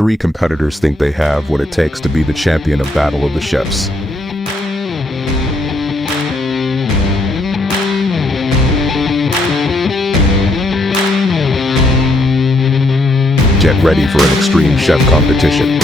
three competitors think they have what it takes to be the champion of Battle of the Chefs. Get ready for an extreme chef competition.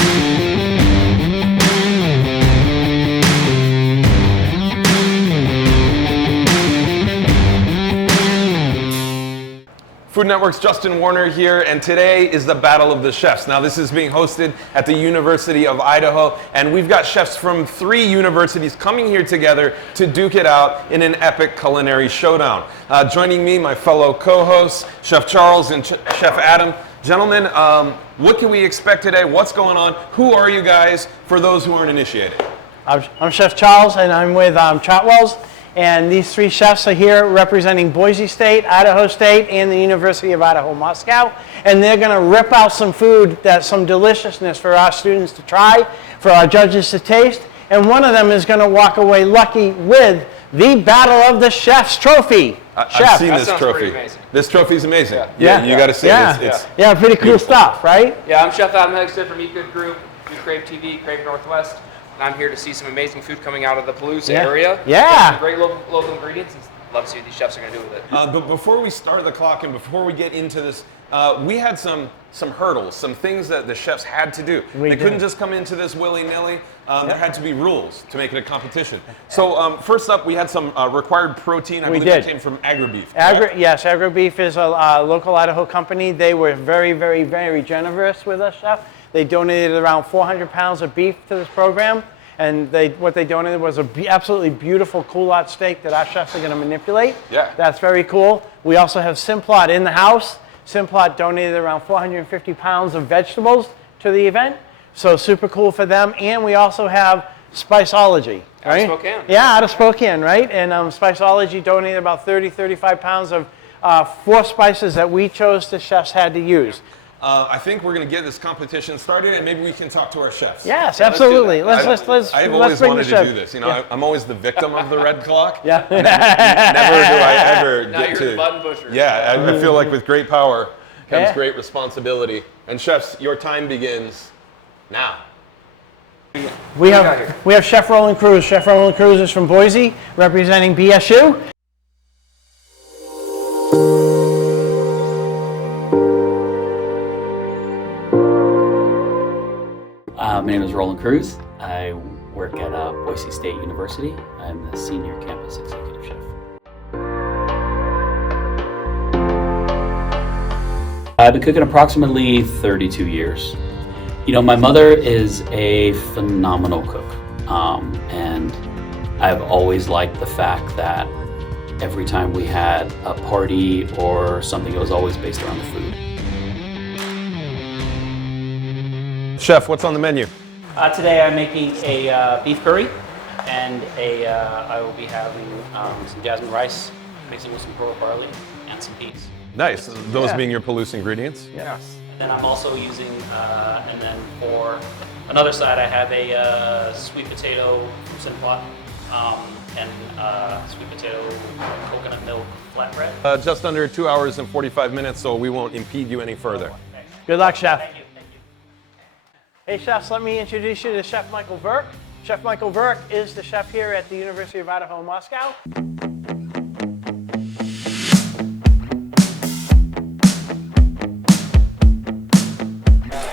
Food Network's Justin Warner here, and today is the Battle of the Chefs. Now, this is being hosted at the University of Idaho, and we've got chefs from 3 universities coming here together to duke it out in an epic culinary showdown. Joining me, my fellow co-hosts, Chef Charles and Chef Adam. Gentlemen, what can we expect today? What's going on? Who are you guys, for those who aren't initiated? I'm Chef Charles, and I'm with Trotwell's. And these 3 chefs are here representing Boise State, Idaho State, and the University of Idaho Moscow. And they're going to rip out some food, some deliciousness for our students to try, for our judges to taste. And one of them is going to walk away lucky with the Battle of the Chefs trophy. I've seen this trophy. This trophy's amazing. Yeah. You got to see it. Yeah, pretty cool stuff, right? Yeah, I'm Chef Adam Hegstead from Eat Good Group. We Crave TV, Crave Northwest. And I'm here to see some amazing food coming out of the Palouse area. Yeah. Some great local ingredients, and love to see what these chefs are going to do with it. But before we start the clock and before we get into this, we had some hurdles, some things that the chefs had to do. They couldn't just come into this willy-nilly. There had to be rules to make it a competition. So first up, we had some required protein. I believe it came from AgriBeef. Yes, AgriBeef is a local Idaho company. They were very, very, very generous with us, Chef. They donated around 400 pounds of beef to this program, and what they donated was an absolutely beautiful culotte steak that our chefs are going to manipulate. Yeah. That's very cool. We also have Simplot in the house. Simplot donated around 450 pounds of vegetables to the event, so super cool for them. And we also have Spiceology. Right? Out of Spokane. Yeah, out of Spokane, right? And Spiceology donated about 35 pounds of 4 spices that we chose the chefs had to use. I think we're going to get this competition started, and maybe we can talk to our chefs. Yes, absolutely. Let's I've always bring wanted the chef. to do this. You know, I'm always the victim of the red clock. Yeah. Never do I ever Now get you're to. the button pusher. Yeah, I feel like with great power comes Yeah. great responsibility. And chefs, your time begins now. We have Chef Roland Cruz. Chef Roland Cruz is from Boise, representing BSU. My name is Roland Cruz. I work at Boise State University. I'm the Senior Campus Executive Chef. I've been cooking approximately 32 years. You know, my mother is a phenomenal cook, and I've always liked the fact that every time we had a party or something, it was always based around the food. Chef, what's on the menu? Today I'm making a beef curry, and I will be having some jasmine rice, mixing with some pearl barley and some peas. Nice. Those being your Palouse ingredients. Yes. And then I'm also using, and then for another side, I have a sweet potato from Simplot, and sweet potato coconut milk flatbread. Just under 2 hours and 45 minutes, so we won't impede you any further. Good luck, Chef. Thank you. Hey, chefs, let me introduce you to Chef Michael Verk. Chef Michael Verk is the chef here at the University of Idaho Moscow.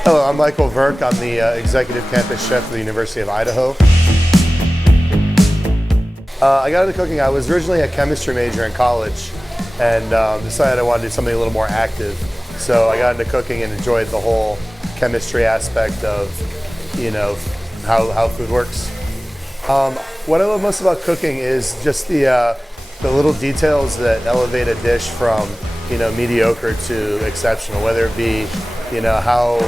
Hello, I'm Michael Verk. I'm the Executive Campus Chef for the University of Idaho. I got into cooking. I was originally a chemistry major in college and decided I wanted to do something a little more active. So I got into cooking and enjoyed the whole chemistry aspect of, you know, how food works. What I love most about cooking is just the little details that elevate a dish from, you know, mediocre to exceptional, whether it be, you know, how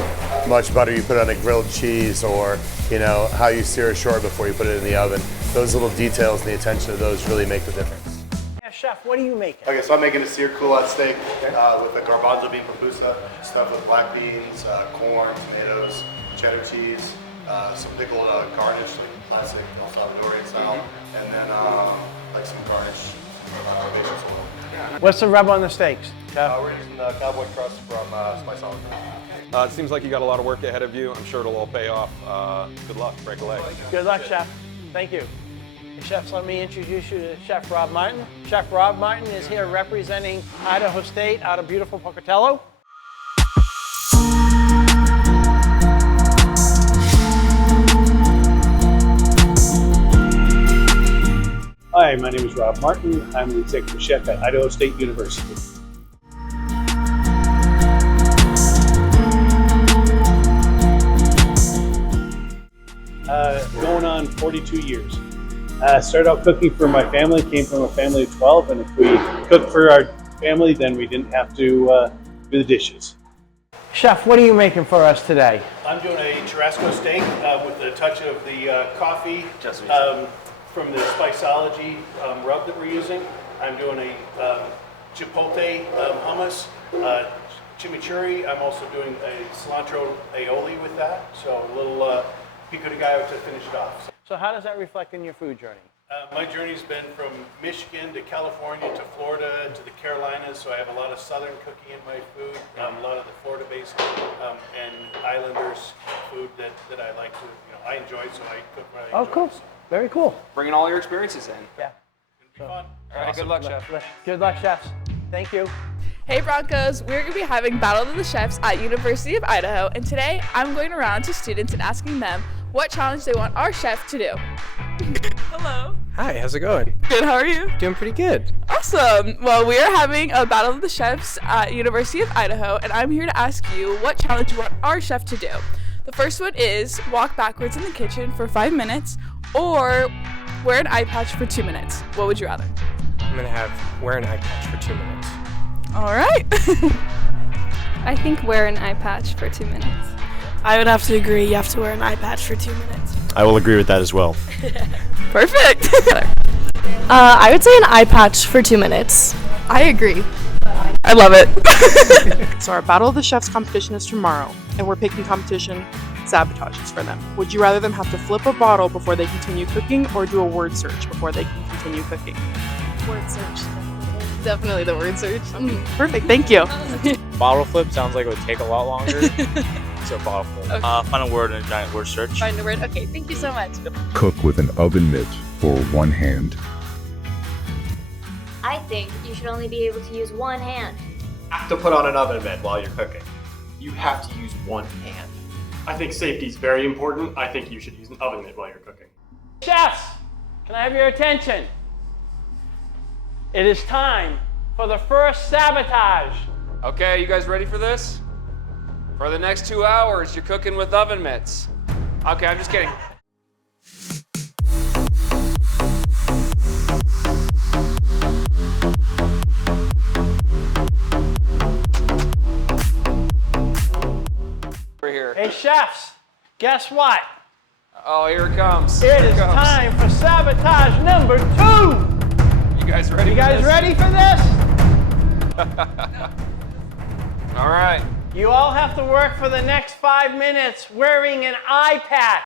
much butter you put on a grilled cheese, or, you know, how you sear a short before you put it in the oven. Those little details and the attention to those really make the difference. Yeah, Chef, what are you making? Okay, so I'm making a seared culotte steak with a garbanzo bean pupusa, stuffed with black beans, corn, tomatoes, cheddar cheese, some pickled garnish, like classic El Salvadorian style, and then like some garnish, basil oil. What's the rub on the steaks, Chef? We're using the cowboy crust from Spiceology. It seems like you got a lot of work ahead of you. I'm sure it'll all pay off. Good luck. Break a leg. Good luck, Chef. Thank you. Chefs, let me introduce you to Chef Rob Martin. Chef Rob Martin is here representing Idaho State out of beautiful Pocatello. Hi, my name is Rob Martin. I'm the executive chef at Idaho State University. Going on 42 years. Started out cooking for my family, came from a family of 12, and if we cooked for our family, then we didn't have to do the dishes. Chef, what are you making for us today? I'm doing a churrasco steak with a touch of the coffee from the Spiceology rub that we're using. I'm doing a chipotle hummus, chimichurri. I'm also doing a cilantro aioli with that, so a little pico de gallo to finish it off. So how does that reflect in your food journey? My journey's been from Michigan to California to Florida to the Carolinas, so I have a lot of Southern cooking in my food, a lot of the Florida-based and Islanders food that I like to, I enjoy, so I cook what I enjoy. Oh, cool. Very cool. Bringing all your experiences in. Yeah. It'll be fun. All right, good luck, Chef. Good luck, chefs. Thank you. Hey Broncos, we're going to be having Battle of the Chefs at University of Idaho, and today I'm going around to students and asking them what challenge they want our chef to do. Hello. Hi, how's it going? Good, how are you? Doing pretty good. Awesome. Well, we are having a Battle of the Chefs at University of Idaho, and I'm here to ask you what challenge you want our chef to do. The first one is walk backwards in the kitchen for 5 minutes, or wear an eye patch for 2 minutes. What would you rather? I'm gonna wear an eye patch for 2 minutes. All right. I think wear an eye patch for 2 minutes. I would have to agree. You have to wear an eye patch for 2 minutes. I will agree with that as well. Perfect. I would say an eye patch for 2 minutes. I agree. I love it. So our Battle of the Chefs competition is tomorrow, and we're picking competition sabotages for them. Would you rather them have to flip a bottle before they continue cooking, or do a word search before they can continue cooking? Word search. Definitely the word search. Perfect, thank you. Bottle flip sounds like it would take a lot longer. So bottle flip. Okay. Find a word in a giant word search. Find a word. Okay, thank you so much. Cook with an oven mitt for one hand. I think you should only be able to use one hand. Have to put on an oven mitt while you're cooking. You have to use one hand. I think safety is very important. I think you should use an oven mitt while you're cooking. Chefs, can I have your attention? It is time for the first sabotage. Okay, you guys ready for this? For the next 2 hours, you're cooking with oven mitts. Okay, I'm just kidding. We're here. Hey chefs, guess what? Oh, here it comes. It is time for sabotage number 2. You guys ready? You guys ready for this? All right. You all have to work for the next 5 minutes wearing an eye patch.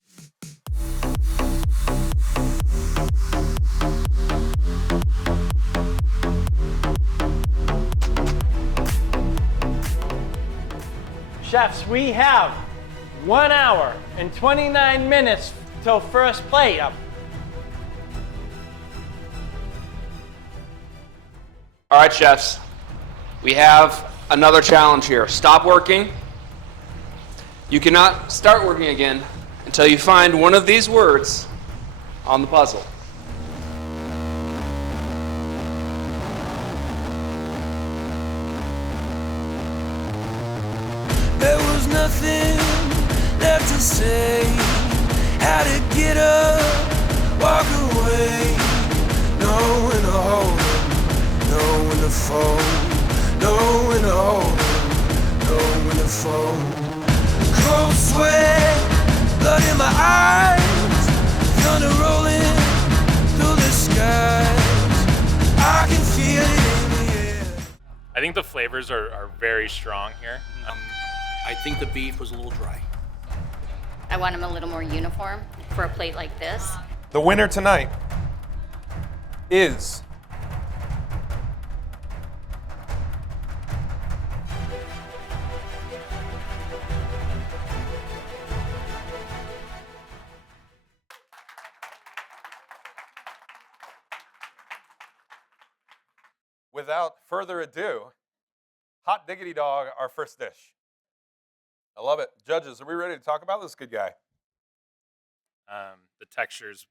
Chefs, we have 1 hour and 29 minutes till first plate up. All right, chefs. We have another challenge here. Stop working. You cannot start working again until you find one of these words on the puzzle. There was nothing left to say. How to get up, walk away. Know when to hold them, know when to fold. Know when to hold them, know when to fold. Cold sweat, blood in my eyes. Thunder rolling through the skies. I can feel it in the air. I think the flavors are very strong here. I think the beef was a little dry. I want them a little more uniform for a plate like this. The winner tonight is without further ado, hot diggity dog, our first dish. I love it. Judges, are we ready to talk about this, good guy? The textures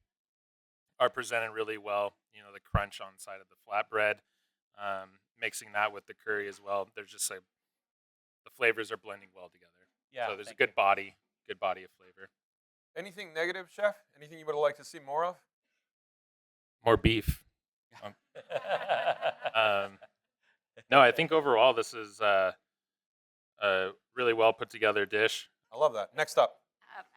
are presented really well. You know, the crunch on the side of the flatbread, mixing that with the curry as well. There's just like the flavors are blending well together. Yeah. So there's a good body of flavor. Anything negative, Chef? Anything you would have liked to see more of? More beef. No, I think overall this is a really well put together dish. I love that. Next up.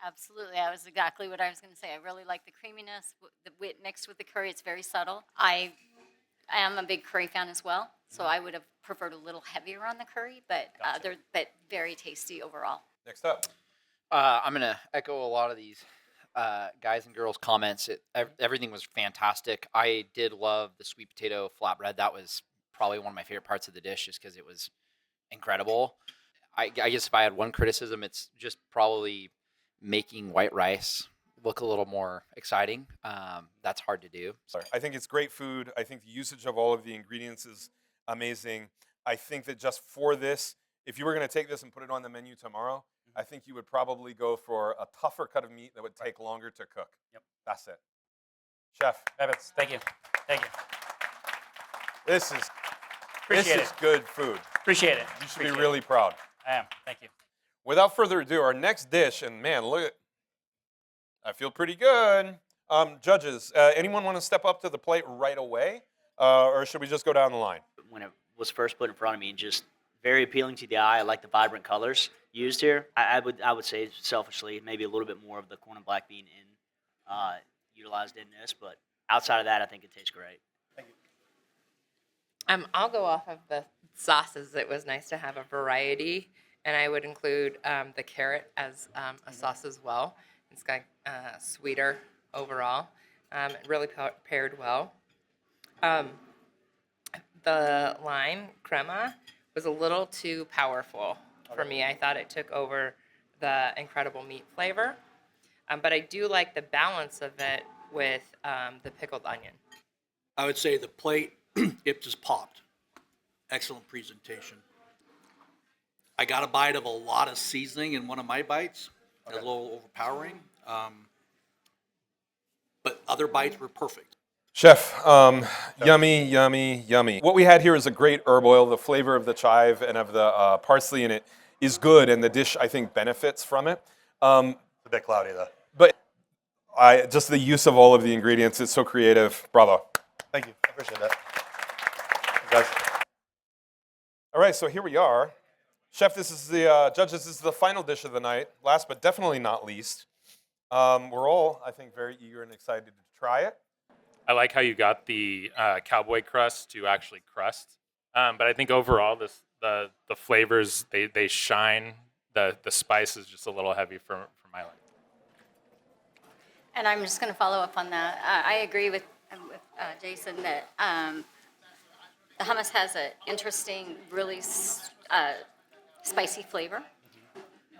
Absolutely, that was exactly what I was going to say. I really like the creaminess mixed with the curry. It's very subtle. I am a big curry fan as well, so I would have preferred a little heavier on the curry, but but very tasty overall. Next up. I'm going to echo a lot of these guys and girls' comments. Everything was fantastic. I did love the sweet potato flatbread. That was probably one of my favorite parts of the dish just because it was incredible. I guess if I had one criticism, it's just probably making white rice look a little more exciting. That's hard to do. I think it's great food. I think the usage of all of the ingredients is amazing. I think that just for this, if you were going to take this and put it on the menu tomorrow, I think you would probably go for a tougher cut of meat that would take longer to cook. Yep. That's it. Chef. Evans, thank you. Thank you. This is Appreciate this is good food. Appreciate it. You should be really proud. I am. Thank you. Without further ado, our next dish, and man, look at, I feel pretty good. Judges, anyone want to step up to the plate right away, or should we just go down the line? When it was first put in front of me, just very appealing to the eye. I like the vibrant colors used here. I would say selfishly, maybe a little bit more of the corn and black bean utilized in this, but outside of that, I think it tastes great. Thank you. I'll go off of the sauces. It was nice to have a variety, and I would include the carrot as a sauce as well. It's got sweeter overall. It really paired well. The lime crema was a little too powerful for me. I thought it took over the incredible meat flavor, but I do like the balance of it with the pickled onion. I would say the plate, it just popped. Excellent presentation. I got a bite of a lot of seasoning in one of my bites. Okay. A little overpowering. But other bites were perfect. Chef, yummy, yummy, yummy. What we had here is a great herb oil. The flavor of the chive and of the parsley in it is good, and the dish, I think, benefits from it. It's a bit cloudy, though. But just the use of all of the ingredients, it's so creative. Bravo. Thank you. I appreciate that. Guys. All right, so here we are. Chef, this is the, judges, this is the final dish of the night. Last but definitely not least. We're all, I think, very eager and excited to try it. I like how you got the cowboy crust to actually crust. But I think overall, the flavors, they shine. The spice is just a little heavy for my liking. And I'm just going to follow up on that. I agree with Jason that the hummus has an interesting, really spicy flavor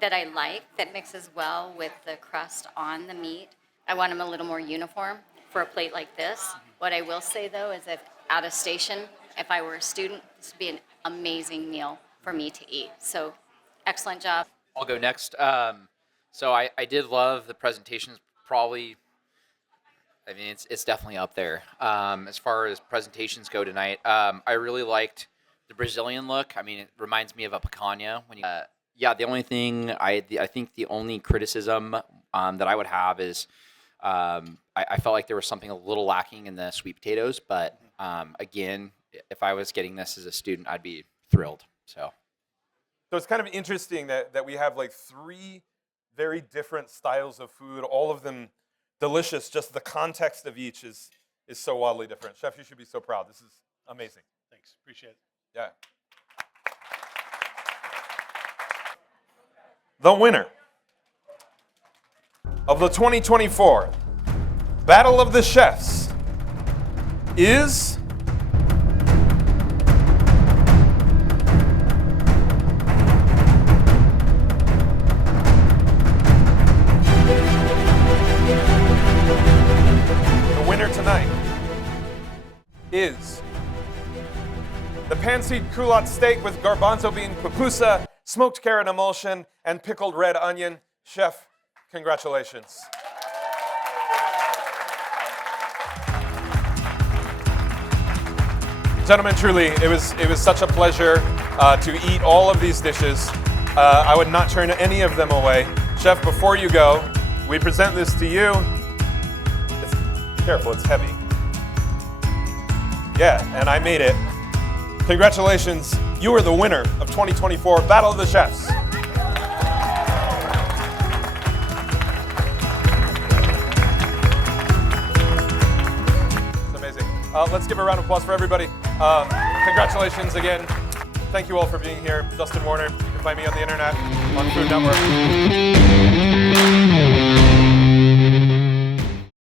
that I like, that mixes well with the crust on the meat. I want them a little more uniform for a plate like this. What I will say, though, is that out of station, if I were a student, this would be an amazing meal for me to eat. So excellent job. I'll go next. So I did love the presentations. Probably, I mean, it's definitely up there. As far as presentations go tonight, I really liked the Brazilian look. I mean, it reminds me of a picanha. When you, yeah, the only thing I think the only criticism that I would have is I felt like there was something a little lacking in the sweet potatoes. But again, if I was getting this as a student, I'd be thrilled. So it's kind of interesting that we have like three very different styles of food, all of them delicious. Just the context of each is so wildly different. Chef, you should be so proud. This is amazing. Thanks. Appreciate it. Yeah. The winner of the 2024 Battle of the Chefs is pan-seed culotte steak with garbanzo bean pupusa, smoked carrot emulsion, and pickled red onion. Chef, congratulations. Gentlemen, truly, it was such a pleasure to eat all of these dishes. I would not turn any of them away. Chef, before you go, we present this to you. Careful, it's heavy. Yeah, and I made it. Congratulations, you are the winner of 2024 Battle of the Chefs. It's amazing. Let's give a round of applause for everybody. Congratulations again. Thank you all for being here. Justin Warner, you can find me on the internet, on Food Network.